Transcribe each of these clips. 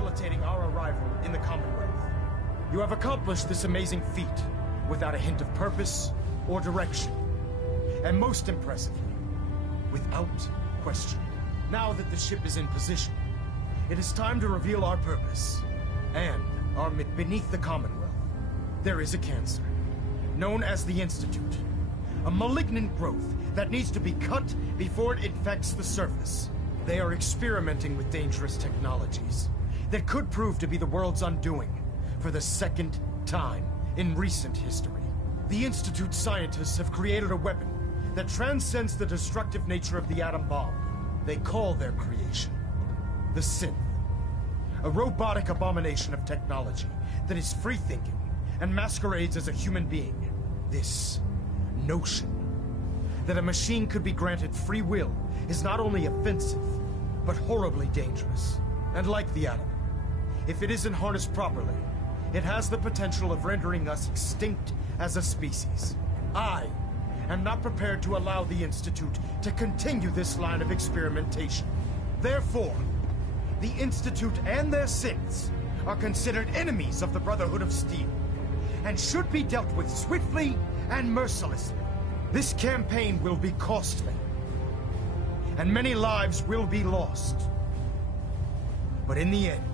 facilitating our arrival in the Commonwealth. You have accomplished this amazing feat without a hint of purpose or direction. And most impressively, without question. Now that the ship is in position, it is time to reveal our purpose and our beneath the Commonwealth. There is a cancer, known as the Institute. A malignant growth that needs to be cut before it infects the surface. They are experimenting with dangerous technologies that could prove to be the world's undoing for the second time in recent history. The Institute scientists have created a weapon that transcends the destructive nature of the atom bomb. They call their creation the synth. A robotic abomination of technology that is free-thinking and masquerades as a human being. This notion that a machine could be granted free will is not only offensive, but horribly dangerous. And like the atom, if it isn't harnessed properly, it has the potential of rendering us extinct as a species. I am not prepared to allow the Institute to continue this line of experimentation. Therefore, the Institute and their synths are considered enemies of the Brotherhood of Steel, and should be dealt with swiftly and mercilessly. This campaign will be costly, and many lives will be lost. But in the end,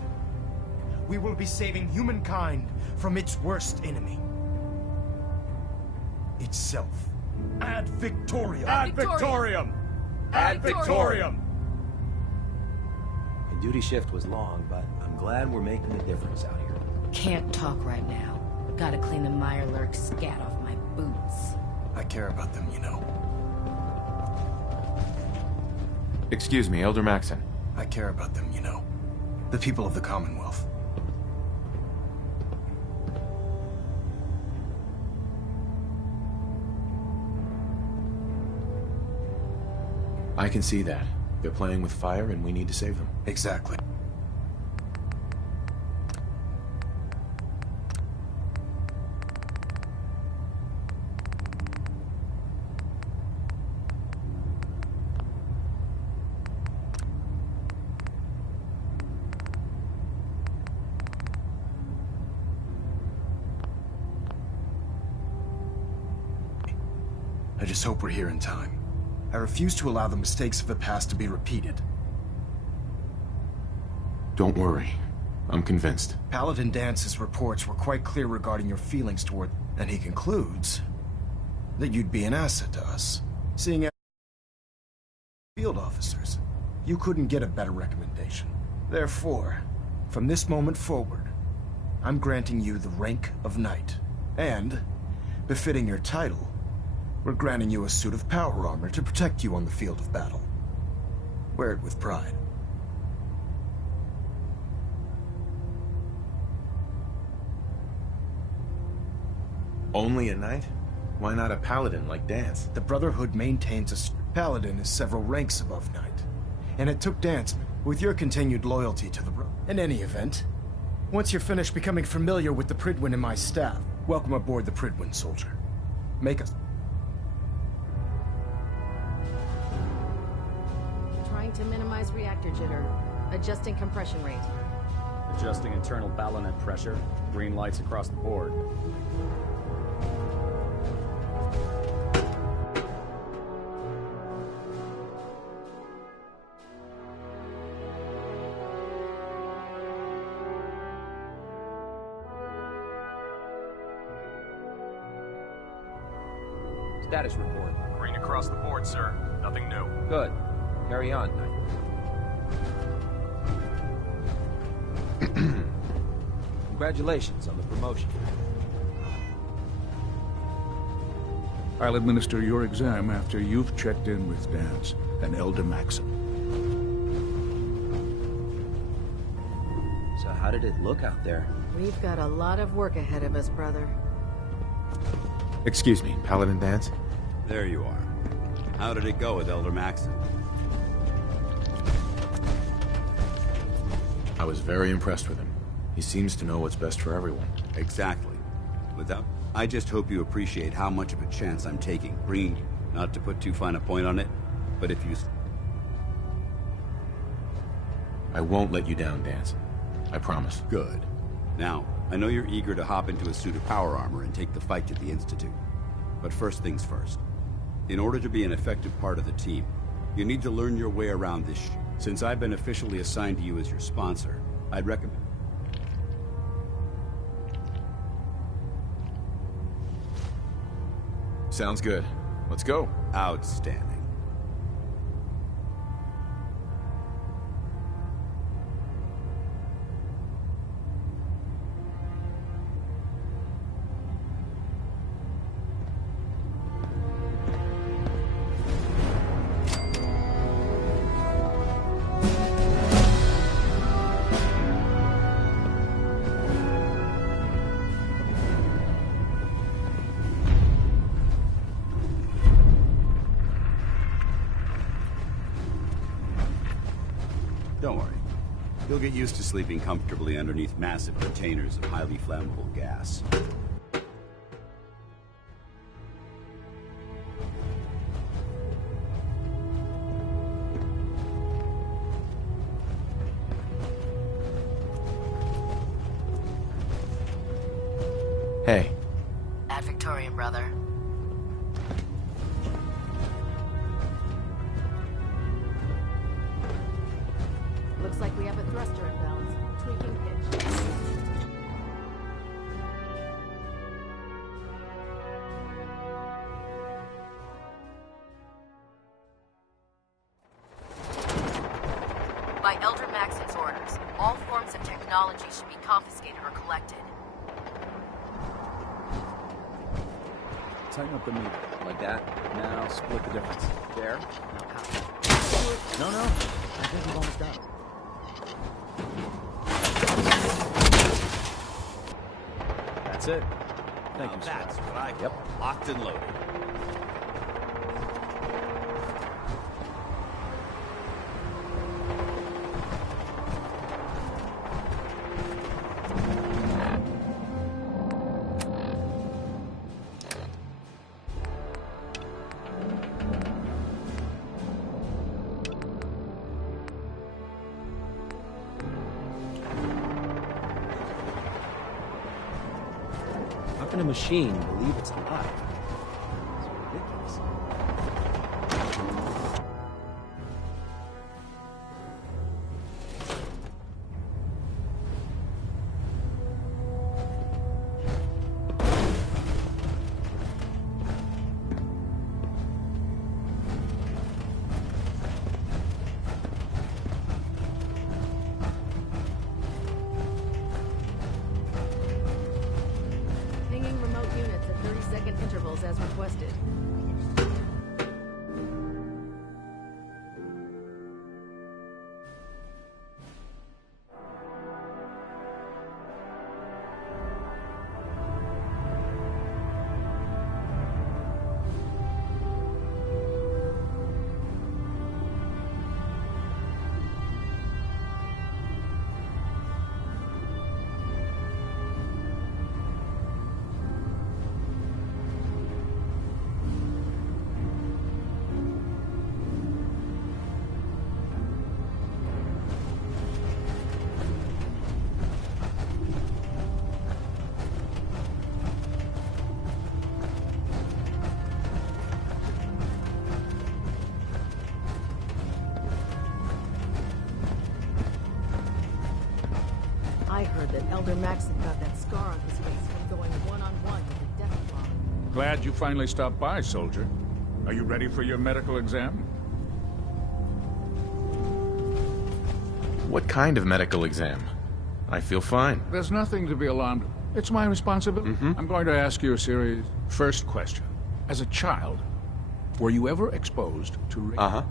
we will be saving humankind from its worst enemy. Itself. Ad Victoriam! Ad Victoriam! Ad Victoriam! The duty shift was long, but I'm glad we're making a difference out here. Can't talk right now. Gotta clean the Mirelurk scat off my boots. I care about them, you know. Excuse me, Elder Maxon. I care about them, you know. The people of the Commonwealth. I can see that. They're playing with fire and we need to save them. Exactly. I just hope we're here in time. I refuse to allow the mistakes of the past to be repeated. Don't worry. I'm convinced. Paladin Dance's reports were quite clear regarding your feelings toward... And he concludes that you'd be an asset to us. Seeing as field officers, you couldn't get a better recommendation. Therefore, from this moment forward, I'm granting you the rank of Knight. And, befitting your title, we're granting you a suit of power armor to protect you on the field of battle. Wear it with pride. Only a knight? Why not a paladin like Dance? The Brotherhood maintains a paladin is several ranks above knight. And it took Dance, with your continued loyalty to the In any event, once you're finished becoming familiar with the Pridwin and my staff, welcome aboard the Pridwin, soldier. Make us... Trying to minimize reactor jitter. Adjusting compression rate. Adjusting internal ballonnet pressure. Green lights across the board. Status report. Green across the board, sir. Nothing new. Good. Carry on, Knight. Congratulations on the promotion. I'll administer your exam after you've checked in with Dance and Elder Maxon. So how did it look out there? We've got a lot of work ahead of us, brother. Excuse me, Paladin Dance? There you are. How did it go with Elder Maxon? I was very impressed with him. He seems to know what's best for everyone. Exactly. I just hope you appreciate how much of a chance I'm taking, bringing you. Not to put too fine a point on it, but if you... I won't let you down, Dance. I promise. Good. Now, I know you're eager to hop into a suit of power armor and take the fight to the Institute. But first things first. In order to be an effective part of the team, you need to learn your way around this ship. Since I've been officially assigned to you as your sponsor, I'd recommend... Sounds good. Let's go. Outstanding. Don't worry. You'll get used to sleeping comfortably underneath massive containers of highly flammable gas. Hey. Ad Victorian, brother. Looks like we have a thruster imbalance. Tweaking pitch. By Elder Maxon's orders, all forms of technology should be confiscated or collected. Tighten up the meter. Like that? Now split the difference. There. No, no. I think we've almost got it. That's it. Thank you, That's Squire. what I call locked and loaded. How can a machine believe it's alive? It's ridiculous. Pinging remote units at 30-second intervals as requested. I heard that Elder Maxon got that scar on his face from going one-on-one with the Death Bomb. Glad you finally stopped by, soldier. Are you ready for your medical exam? What kind of medical exam? I feel fine. There's nothing to be alarmed. It's my responsibility. I'm going to ask you a series. First question. As a child, were you ever exposed to... Uh-huh.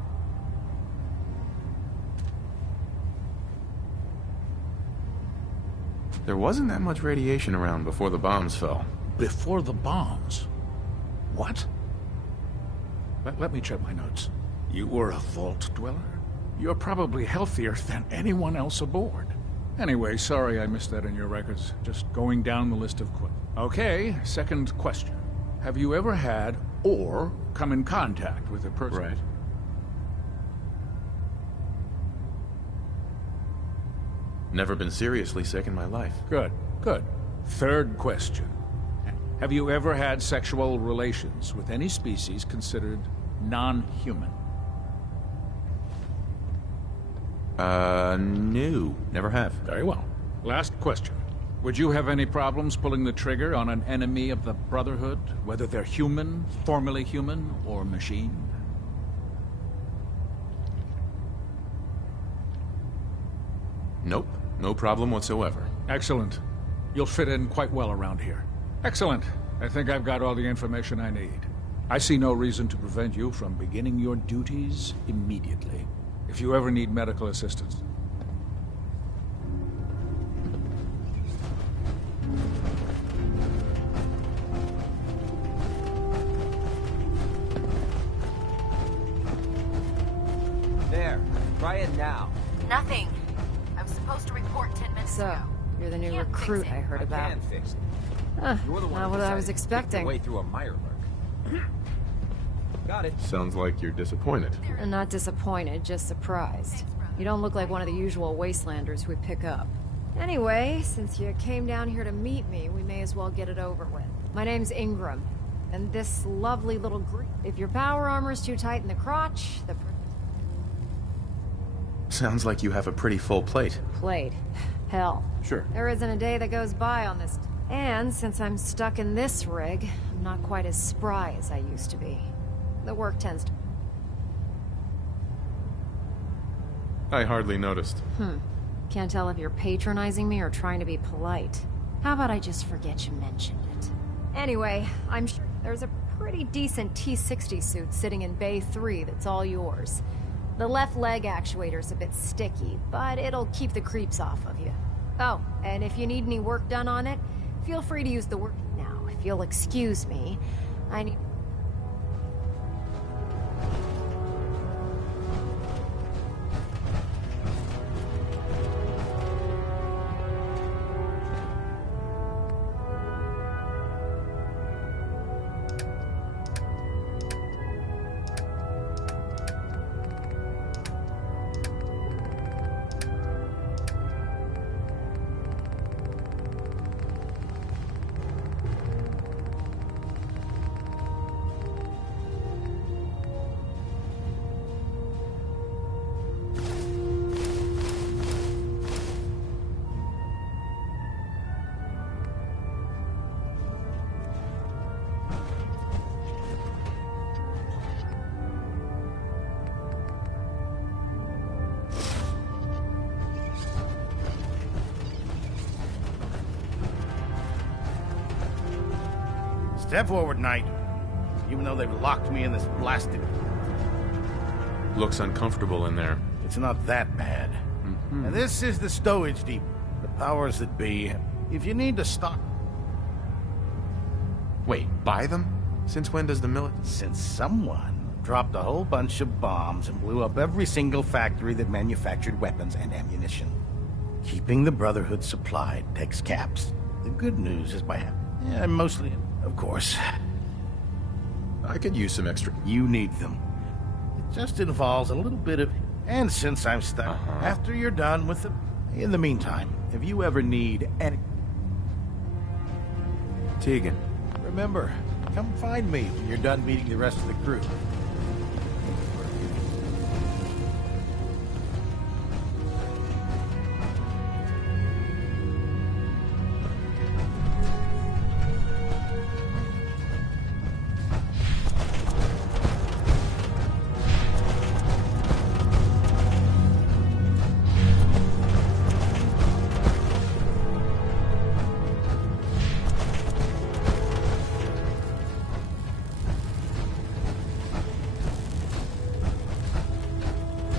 There wasn't that much radiation around before the bombs fell. Before the bombs? What? Let me check my notes. You were a vault dweller? You're probably healthier than anyone else aboard. Anyway, sorry I missed that in your records. Just going down the list of questions. Okay, second question. Have you ever had or come in contact with a person? Right. Never been seriously sick in my life. Good, good. Third question. Have you ever had sexual relations with any species considered non-human? No. Never have. Very well. Last question. Would you have any problems pulling the trigger on an enemy of the Brotherhood, whether they're human, formerly human, or machine? Nope. No problem whatsoever. Excellent. You'll fit in quite well around here. Excellent. I think I've got all the information I need. I see no reason to prevent you from beginning your duties immediately. If you ever need medical assistance. There. Try it now. Nothing. I was supposed to report 10 minutes ago. You're the new Can't fix recruit it. I heard about. Can fix it. You're the one not what I was expecting. Way through a Mirelurk. Got it. Sounds like you're disappointed. I'm not disappointed, just surprised. You don't look like one of the usual wastelanders we pick up. Anyway, since you came down here to meet me, we may as well get it over with. My name's Ingram, and this lovely little group. If your power armor's too tight in the crotch, the Sounds like you have a pretty full plate. plate. Hell. Sure. There isn't a day that goes by on this. And since I'm stuck in this rig, I'm not quite as spry as I used to be. The work tends to... I hardly noticed. Can't tell if you're patronizing me or trying to be polite. How about I just forget you mentioned it? Anyway, I'm sure there's a pretty decent T-60 suit sitting in Bay 3 that's all yours. The left leg actuator's a bit sticky, but it'll keep the creeps off of you. Oh, and if you need any work done on it, feel free to use the work... Now, if you'll excuse me, I need... Step forward, Knight. Even though they've locked me in this blasted... Looks uncomfortable in there. It's not that bad. And this is the stowage depot. The powers that be. If you need to stock... Wait, buy them? Since when does the Since someone dropped a whole bunch of bombs and blew up every single factory that manufactured weapons and ammunition. Keeping the Brotherhood supplied takes caps. The good news is mostly... Of course. I could use some extra... You need them. It just involves a little bit of... And since I'm stuck, after you're done with them... In the meantime, if you ever need any... Tegan. Remember, come find me when you're done meeting the rest of the crew.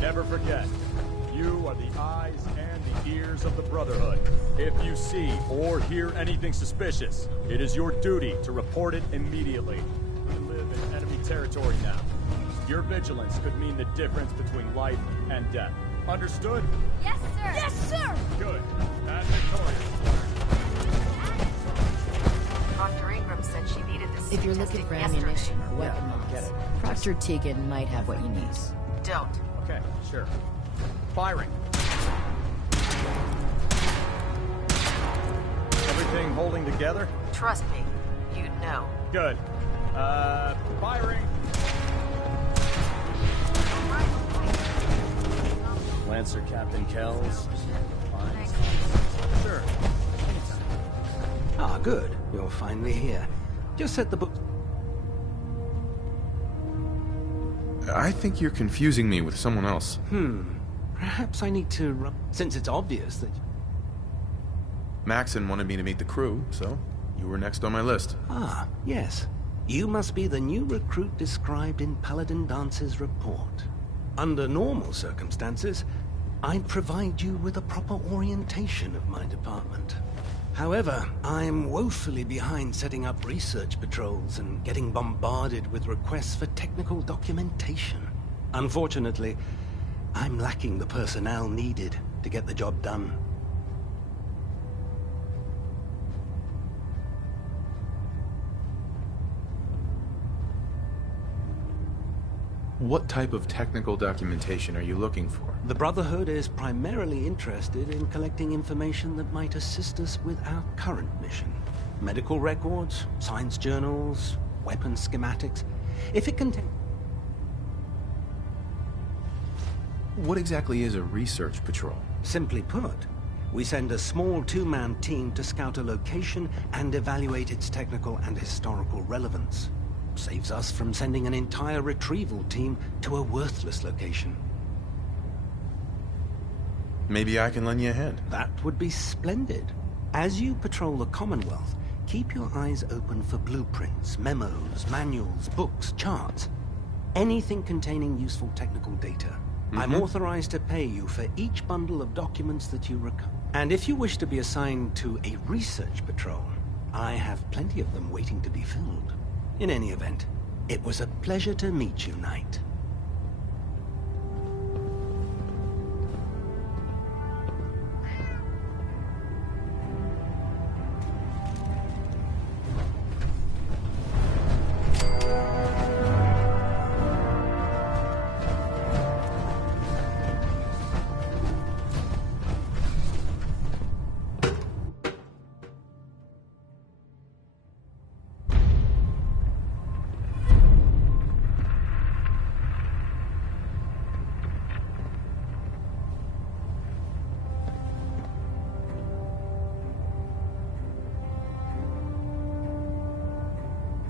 Never forget, you are the eyes and the ears of the Brotherhood. If you see or hear anything suspicious, it is your duty to report it immediately. We live in enemy territory now. Your vigilance could mean the difference between life and death. Understood? Yes, sir! Yes, sir! Good. And victorious. Dr. Ingram said she needed this. If you're looking for ammunition or weapon mods, Proctor Tegan might have what you need. Don't. Okay, sure. Firing. holding together? Trust me, you'd know. Good. Firing. Lancer Captain Kells. Fine. Sure. Ah, good. You're finally here. Just set the book. I think you're confusing me with someone else. Perhaps I need to... since it's obvious that... Maxon wanted me to meet the crew, so you were next on my list. Ah, yes. You must be the new recruit described in Paladin Dance's report. Under normal circumstances, I'd provide you with a proper orientation of my department. However, I'm woefully behind setting up research patrols and getting bombarded with requests for technical documentation. Unfortunately, I'm lacking the personnel needed to get the job done. What type of technical documentation are you looking for? The Brotherhood is primarily interested in collecting information that might assist us with our current mission. Medical records, science journals, weapons schematics. If it contains... What exactly is a research patrol? Simply put, we send a small two-man team to scout a location and evaluate its technical and historical relevance. Saves us from sending an entire retrieval team to a worthless location. Maybe I can lend you a hand. That would be splendid. As you patrol the Commonwealth, keep your eyes open for blueprints, memos, manuals, books, charts. Anything containing useful technical data. I'm authorized to pay you for each bundle of documents that you recover. And if you wish to be assigned to a research patrol, I have plenty of them waiting to be filled. In any event, it was a pleasure to meet you, Knight.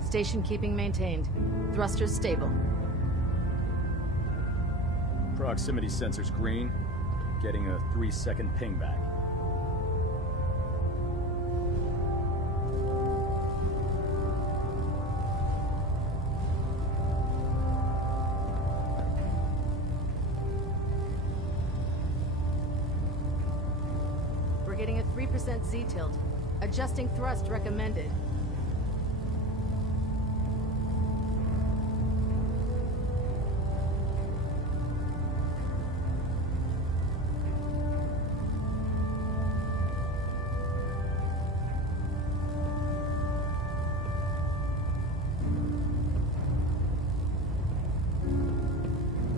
Station keeping maintained. Thrusters stable. Proximity sensors green. Getting a 3-second ping back. We're getting a 3% Z-tilt. Adjusting thrust recommended.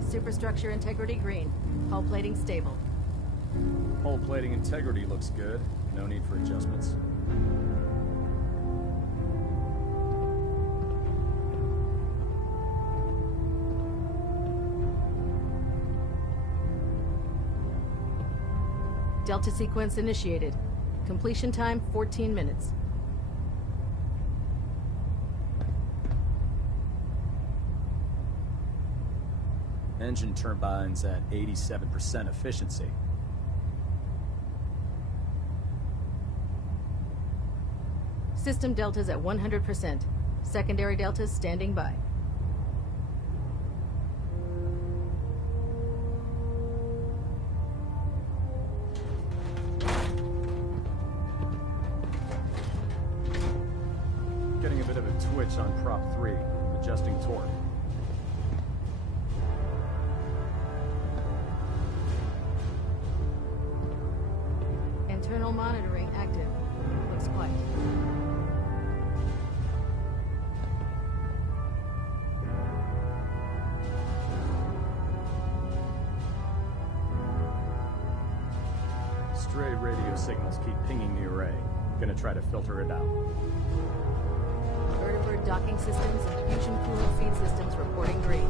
Superstructure integrity green. Hull plating stable. Hull plating integrity looks good. No need for adjustments. Delta sequence initiated. Completion time 14 minutes. Engine turbines at 87% efficiency. System deltas at 100%. Secondary deltas standing by. Getting a bit of a twitch on prop 3. Adjusting torque. Internal monitoring active. Looks quiet. Stray radio signals keep pinging the array. Gonna try to filter it out. Vertibird docking systems and fusion coolant feed systems reporting green.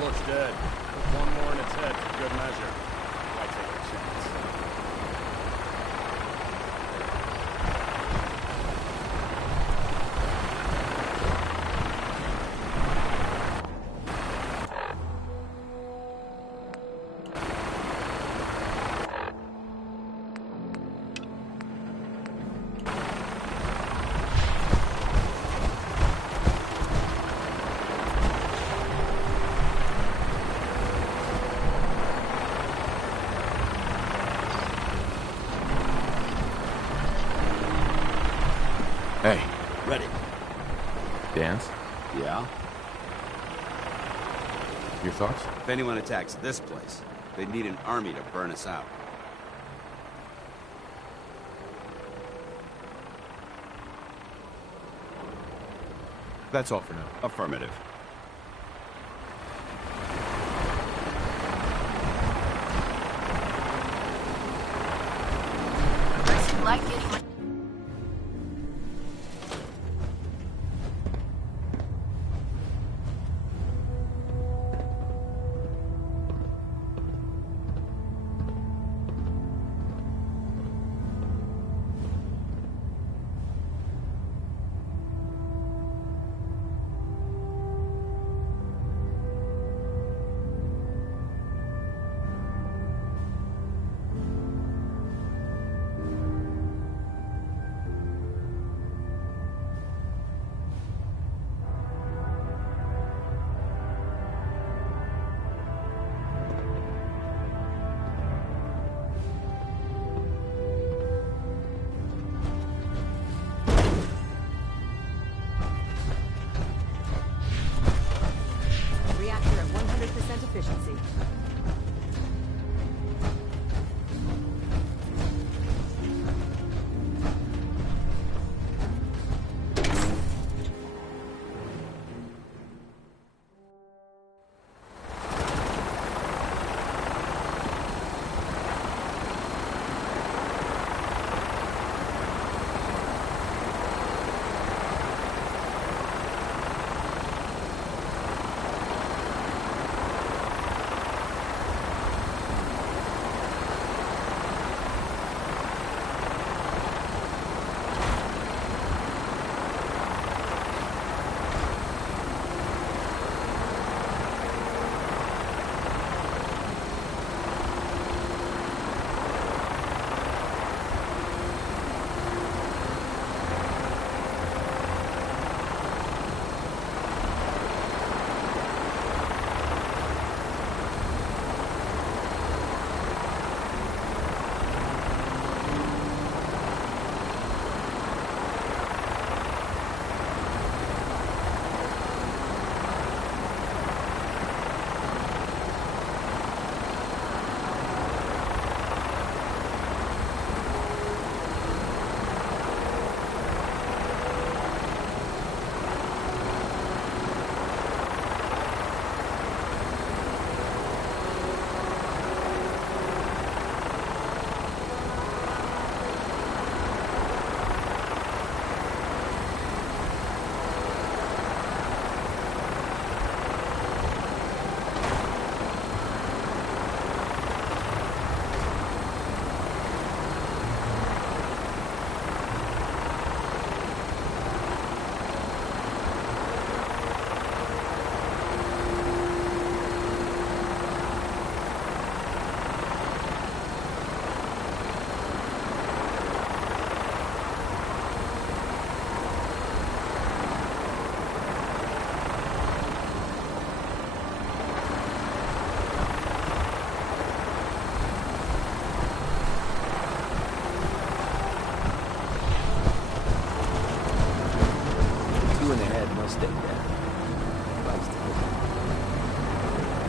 Looks dead. With one more in its head for good measure. Why take a chance? Hey. Ready. Dance? Yeah? Your thoughts? If anyone attacks this place, they need an army to burn us out. That's all for now. Affirmative. Like getting my...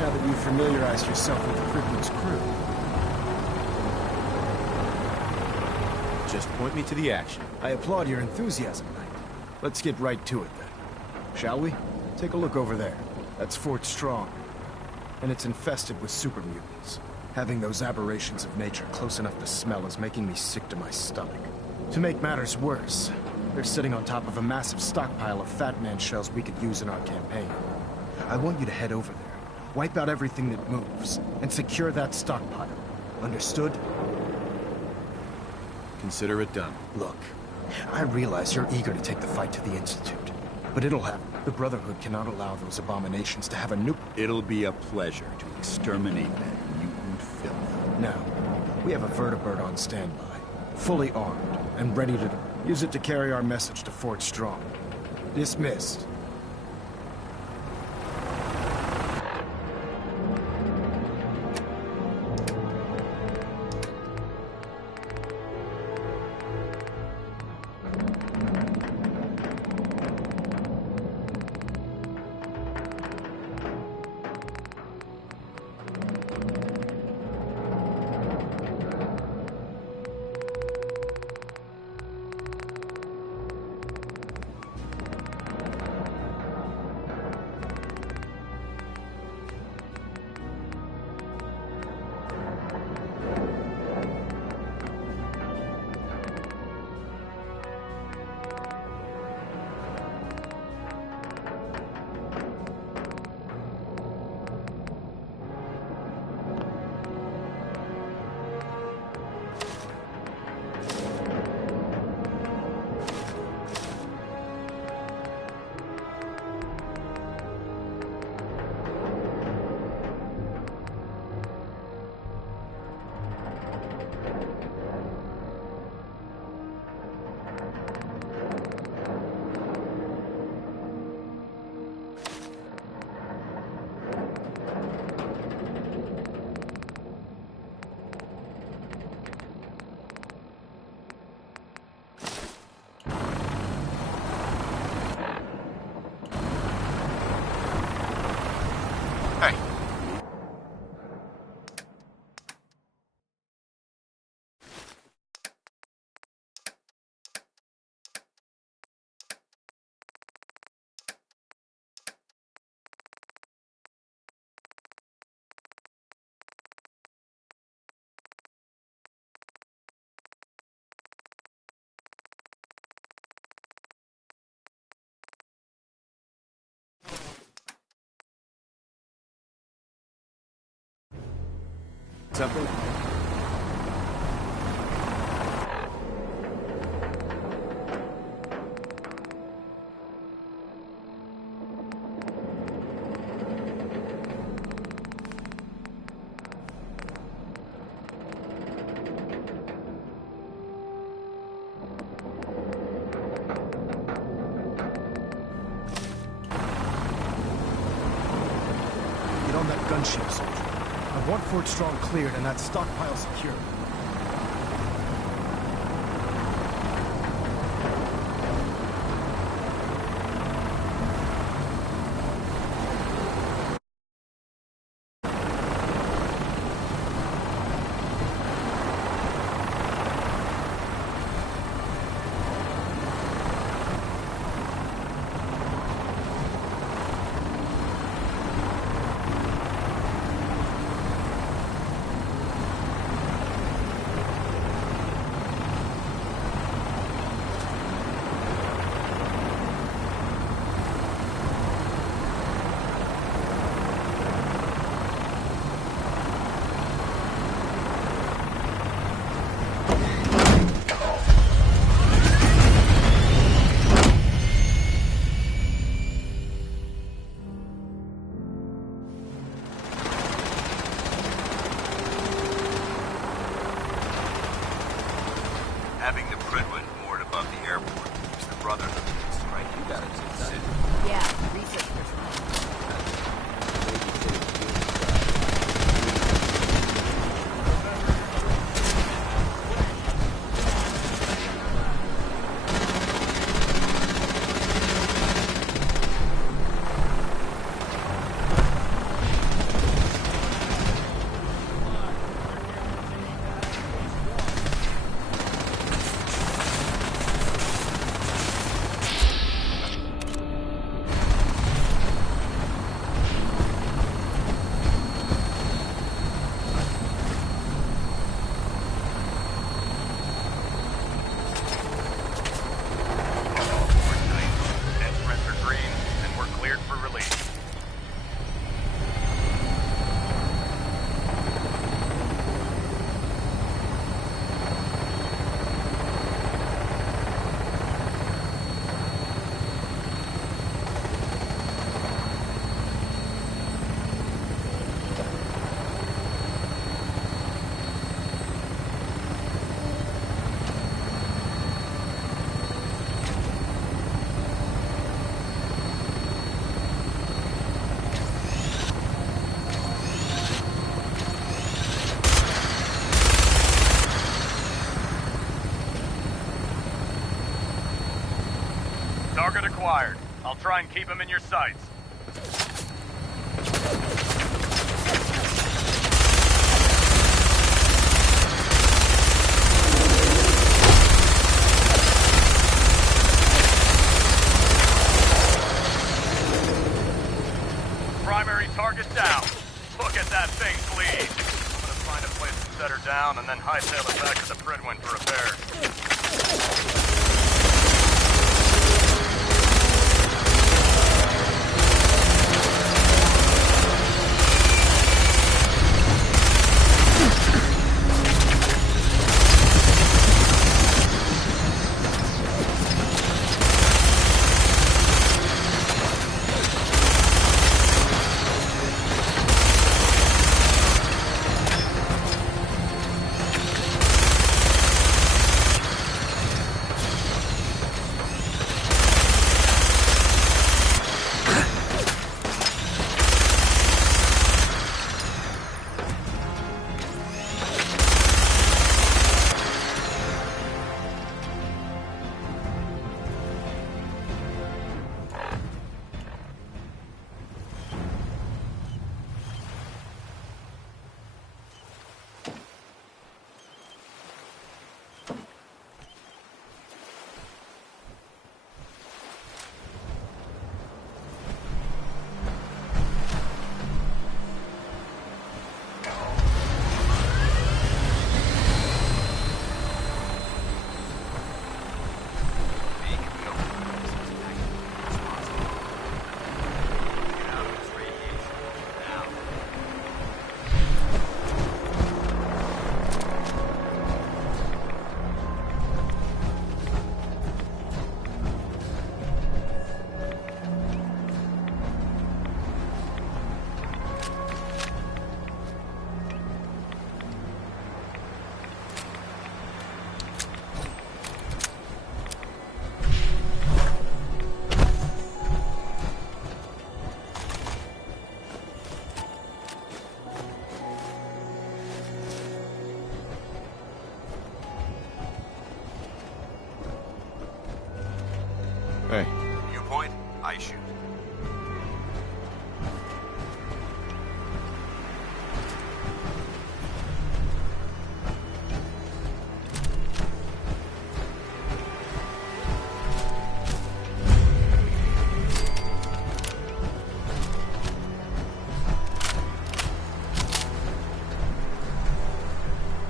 now that you've familiarized yourself with Pridman's crew. Just point me to the action. I applaud your enthusiasm, Knight. Let's get right to it, then. Shall we? Take a look over there. That's Fort Strong. And it's infested with super mutants. Having those aberrations of nature close enough to smell is making me sick to my stomach. To make matters worse, they're sitting on top of a massive stockpile of Fat Man shells we could use in our campaign. I want you to head over there, wipe out everything that moves, and secure that stockpile. Understood? Consider it done. Look, I realize you're eager to take the fight to the Institute, but it'll happen. The Brotherhood cannot allow those abominations to have a nuke. It'll be a pleasure to exterminate that mutant filth. Now, we have a vertibird on standby, fully armed, and ready to use it to carry our message to Fort Strong. Dismissed. Something? Get on that gunship, soldier. I want Fort Strong cleared and that stockpile secured. Having the Pridman moored above the airport keeps the Brotherhood from striking you got it. Yeah, research acquired. I'll try and keep him in your sights. Primary target down. Look at that thing, please. I'm gonna find a place to set her down and then hightail it back to the Pridwin for repairs. Hey. Viewpoint, I shoot.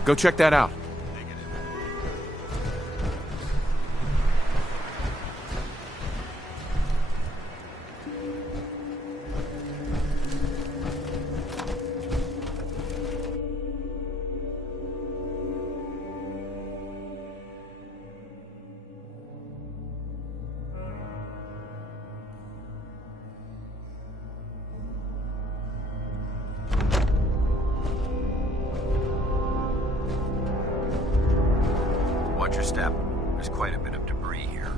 Go check that out. Watch your step. There's quite a bit of debris here.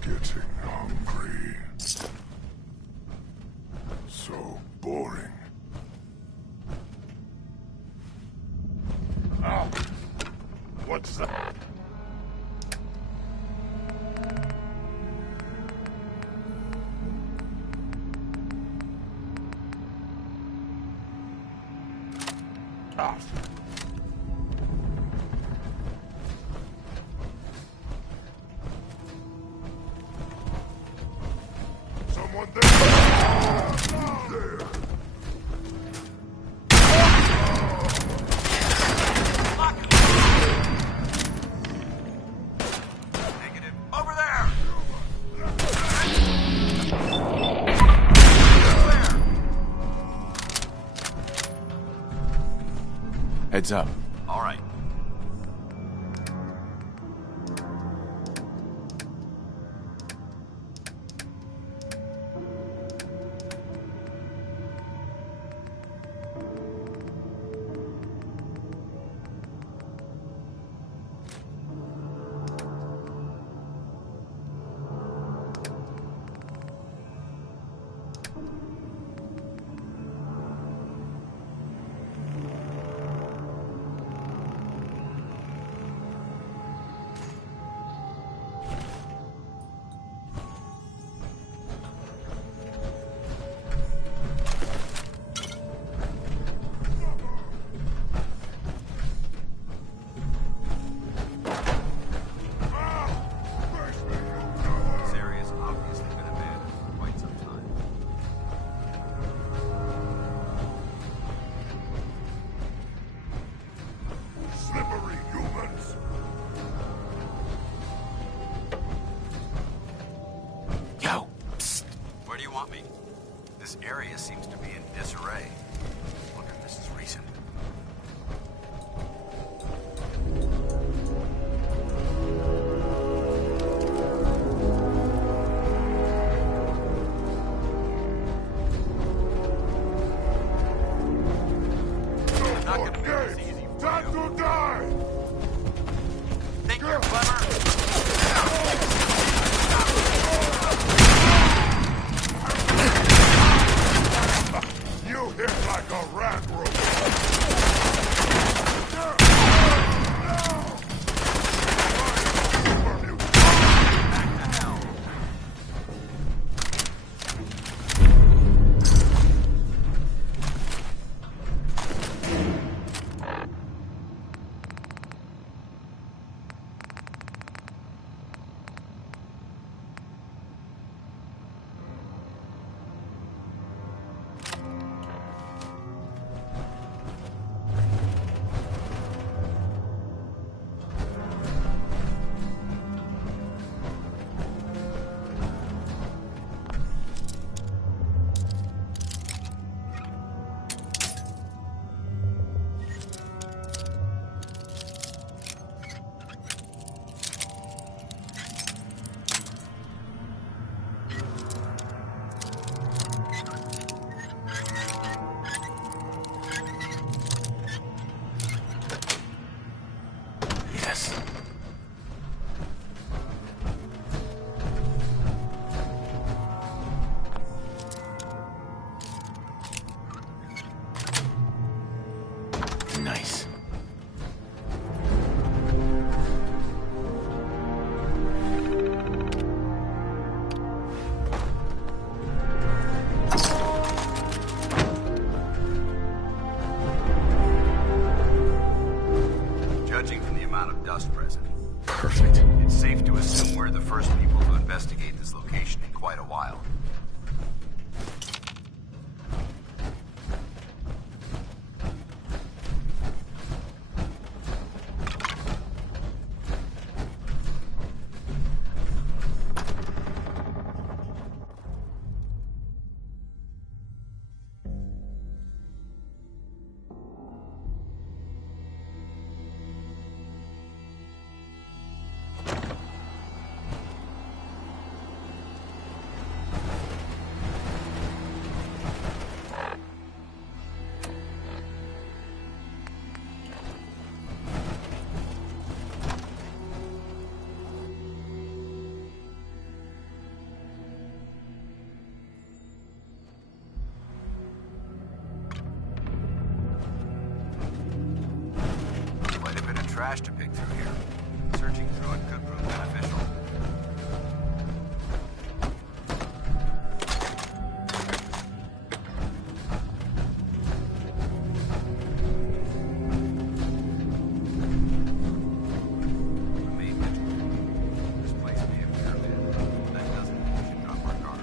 Getting hungry. So boring. Oh, what's that? Ah. Someone there! There! Negative. Over there! Heads up. All right. area seems to be in disarray. Wonder if this is recent. Time to die! Think you're clever? You hit like a rat rope! Nice. Judging from the amount of dust present, Perfect. it's safe to assume we're the first people to investigate this location in quite a while. Trash to pick through here. Searching through it could prove beneficial. This place may have pyramid. That doesn't mean we should drop our guard.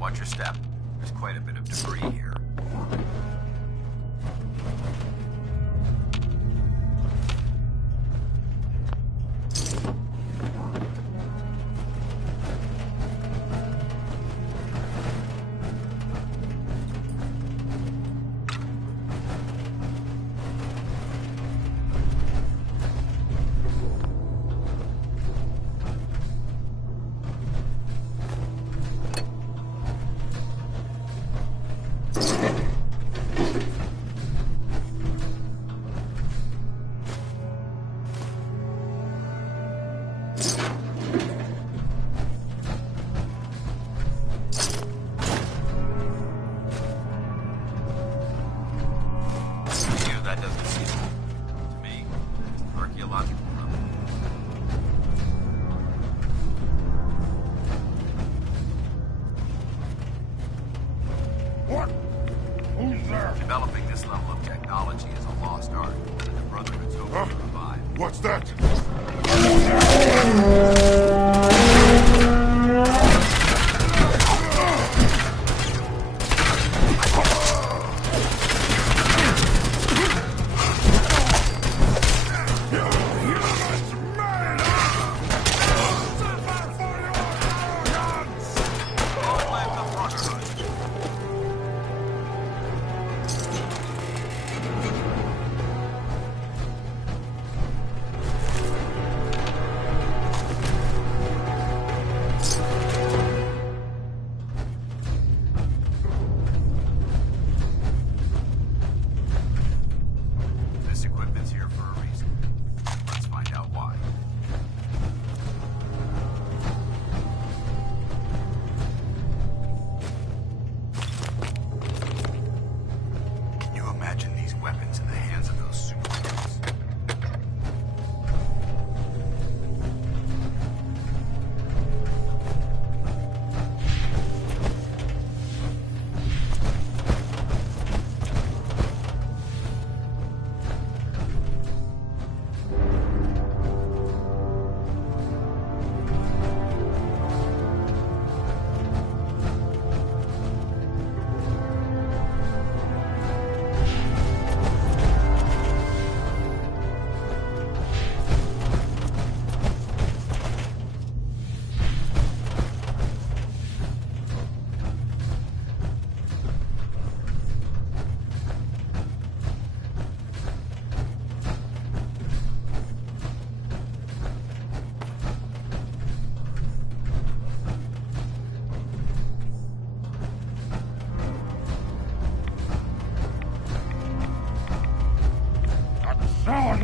Watch your step. There's quite a bit of debris here.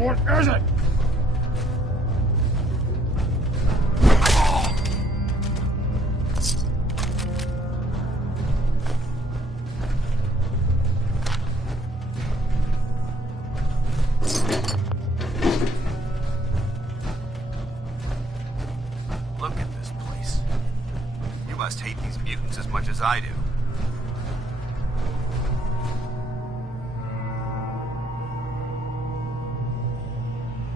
What is it? Look at this place. You must hate these mutants as much as I do.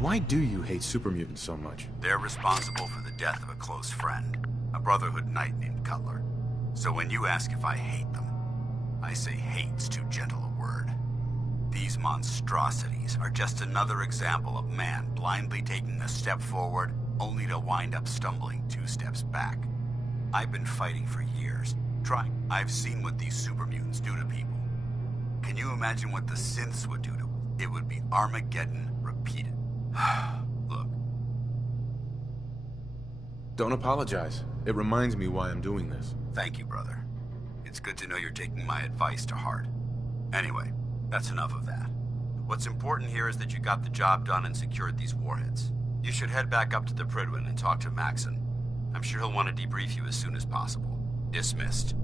Why do you hate super mutants so much? They're responsible for the death of a close friend, a Brotherhood knight named Cutler. So when you ask if I hate them, I say hate's too gentle a word. These monstrosities are just another example of man blindly taking a step forward, only to wind up stumbling 2 steps back. I've been fighting for years, trying. I've seen what these super mutants do to people. Can you imagine what the synths would do to them? It would be Armageddon repeated. Look. Don't apologize. It reminds me why I'm doing this. Thank you, brother. It's good to know you're taking my advice to heart. Anyway, that's enough of that. What's important here is that you got the job done and secured these warheads. You should head back up to the Prydwen and talk to Maxon. I'm sure he'll want to debrief you as soon as possible. Dismissed.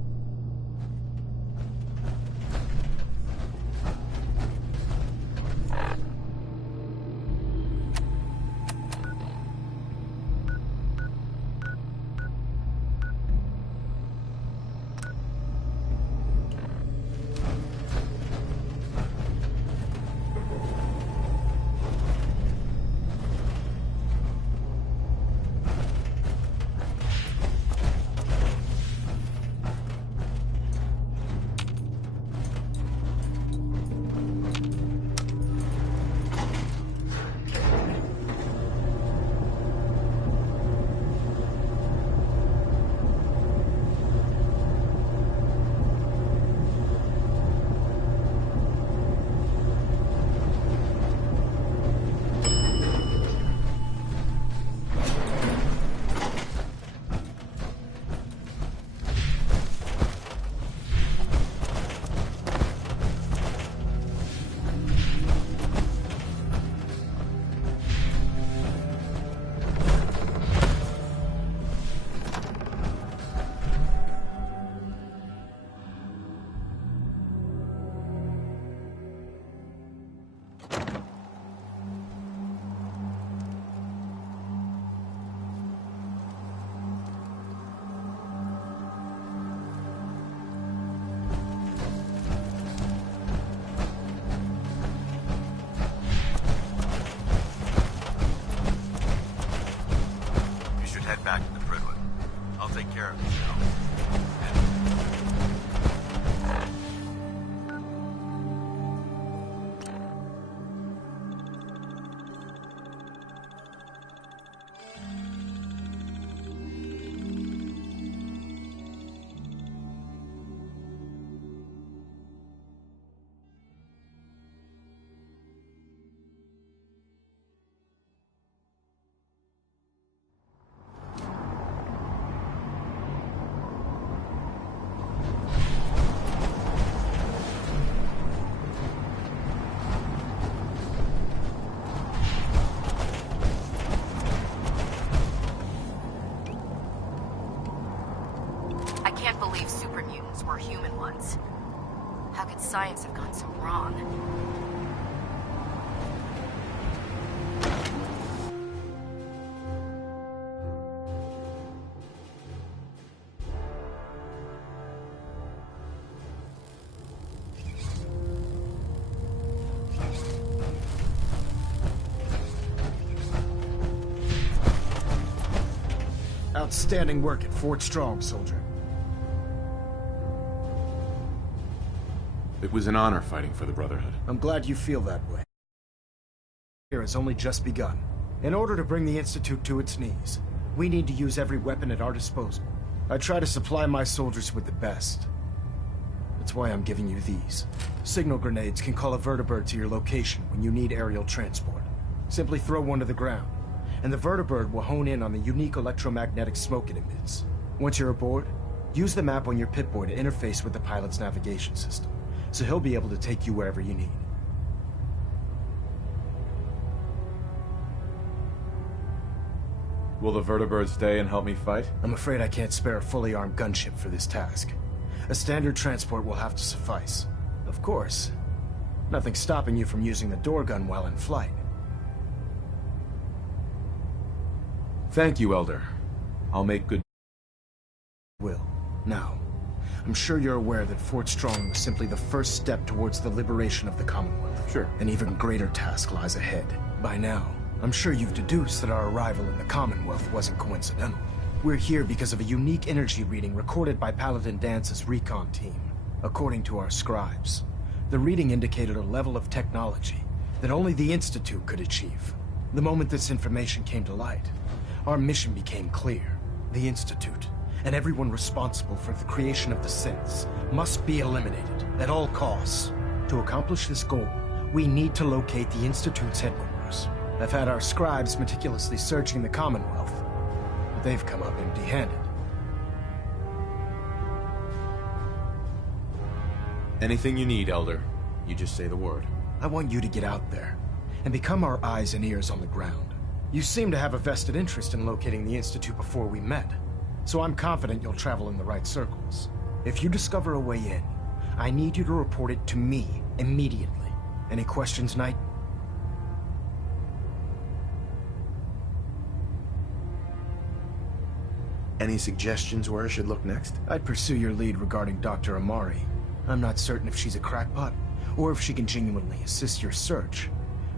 Back to the Prydwen. I'll take care of you, were human ones. How could science have gone so wrong? Outstanding work at Fort Strong, soldier. It was an honor fighting for the Brotherhood. I'm glad you feel that way. Here has only just begun. In order to bring the Institute to its knees, we need to use every weapon at our disposal. I try to supply my soldiers with the best. That's why I'm giving you these. Signal grenades can call a vertibird to your location when you need aerial transport. Simply throw one to the ground, and the vertibird will hone in on the unique electromagnetic smoke it emits. Once you're aboard, use the map on your Pip-Boy to interface with the pilot's navigation system, so he'll be able to take you wherever you need. Will the vertibird stay and help me fight? I'm afraid I can't spare a fully armed gunship for this task. A standard transport will have to suffice. Of course, nothing stopping you from using the door gun while in flight. Thank you, Elder. I'll make good... Will. Now, I'm sure you're aware that Fort Strong was simply the first step towards the liberation of the Commonwealth. Sure. An even greater task lies ahead. By now, I'm sure you've deduced that our arrival in the Commonwealth wasn't coincidental. We're here because of a unique energy reading recorded by Paladin Dance's recon team. According to our scribes, the reading indicated a level of technology that only the Institute could achieve. The moment this information came to light, our mission became clear. The Institute, and everyone responsible for the creation of the synths, must be eliminated at all costs. To accomplish this goal, we need to locate the Institute's headquarters. I've had our scribes meticulously searching the Commonwealth, but they've come up empty-handed. Anything you need, Elder. You just say the word. I want you to get out there and become our eyes and ears on the ground. You seem to have a vested interest in locating the Institute before we met, so I'm confident you'll travel in the right circles. If you discover a way in, I need you to report it to me immediately. Any questions, Knight? Any suggestions where I should look next? I'd pursue your lead regarding Dr. Amari. I'm not certain if she's a crackpot, or if she can genuinely assist your search.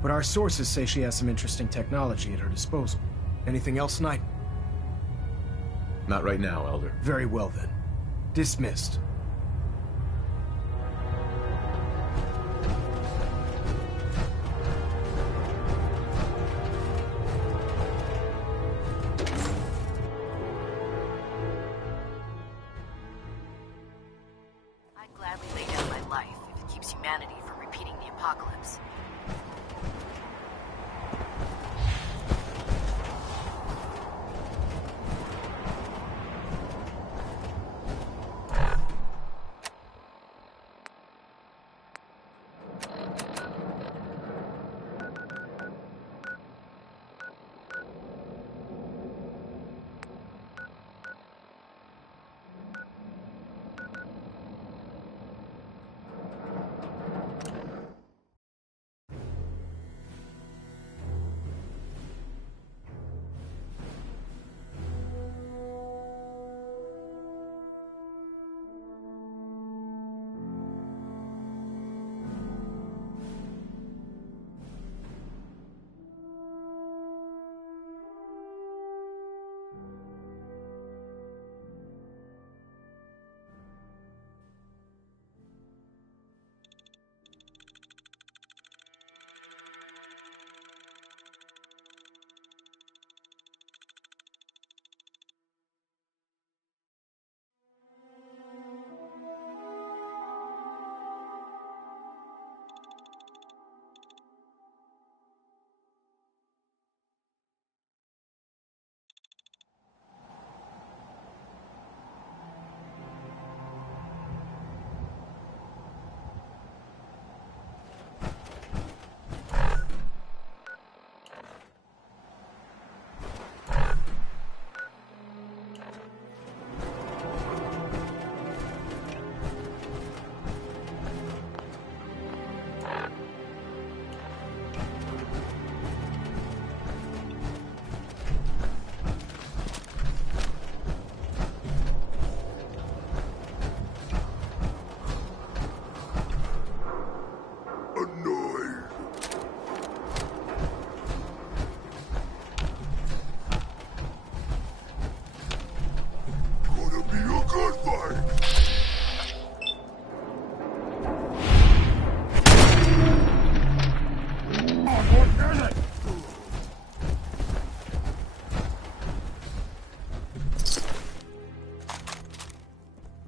But our sources say she has some interesting technology at her disposal. Anything else, Knight? Not right now, Elder. Very well, then. Dismissed. I'd gladly lay down my life if it keeps humanity from repeating the apocalypse.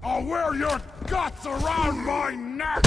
I'll wear your guts around my neck!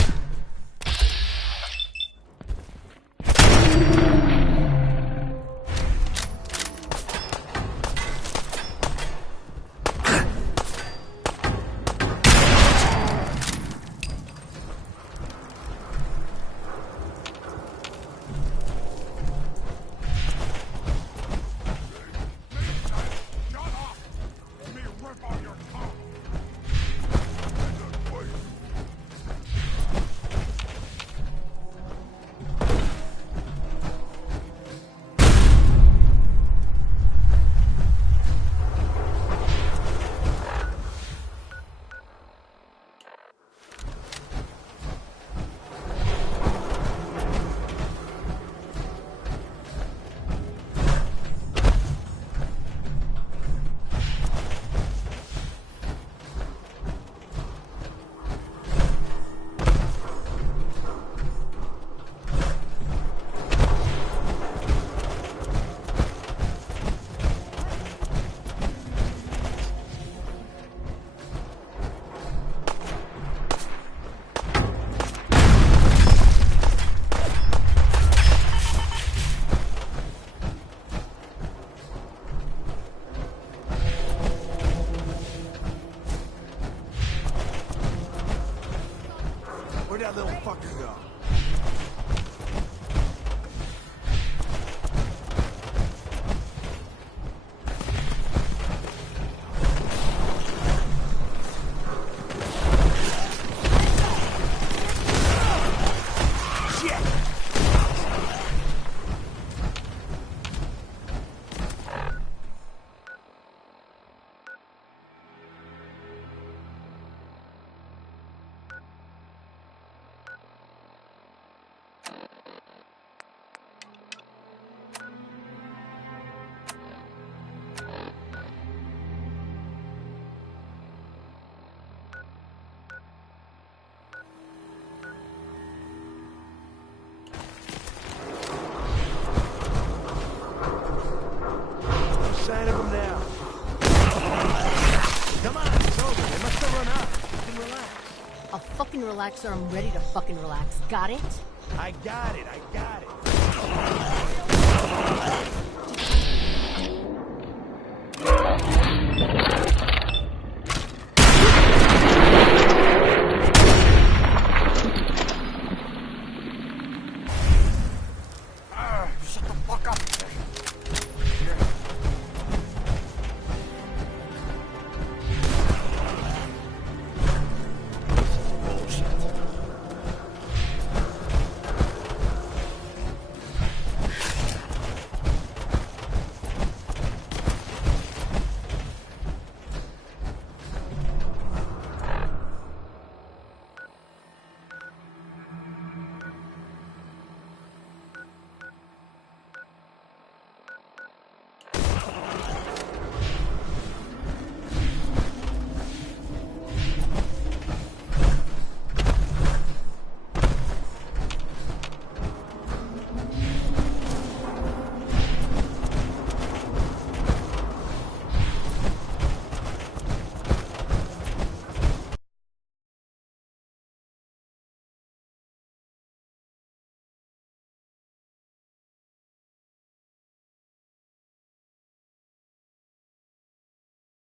that little fucker go? Sign of them now. Come on, it's over. They must have run out. You can relax. I'll fucking relax or I'm ready to fucking relax. Got it? I got it.